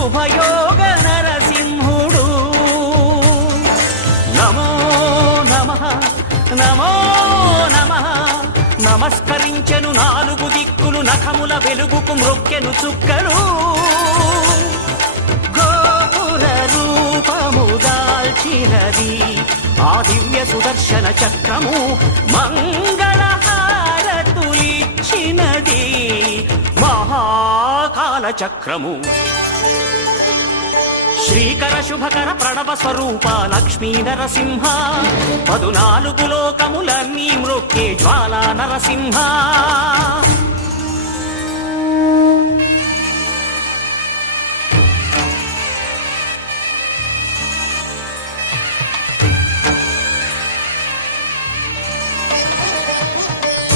శుభయోగ నరసింహుడు. నమో నమః నమో నమః. నమస్కరించెను నాలుగు దిక్కులు, నఖముల వెలుగుకు మ్రొక్కెను చుక్కలు. గోపుర రూపము దాల్చినది ఆ దివ్య సుదర్శన చక్రము, మంగళహారతులిచ్చినది మహాకాల చక్రము. శ్రీకర శుభకర ప్రణవ స్వరూప లక్ష్మీ నరసింహ, 14 లోకములన్నీ మ్రొక్కే జ్వాలా నరసింహ.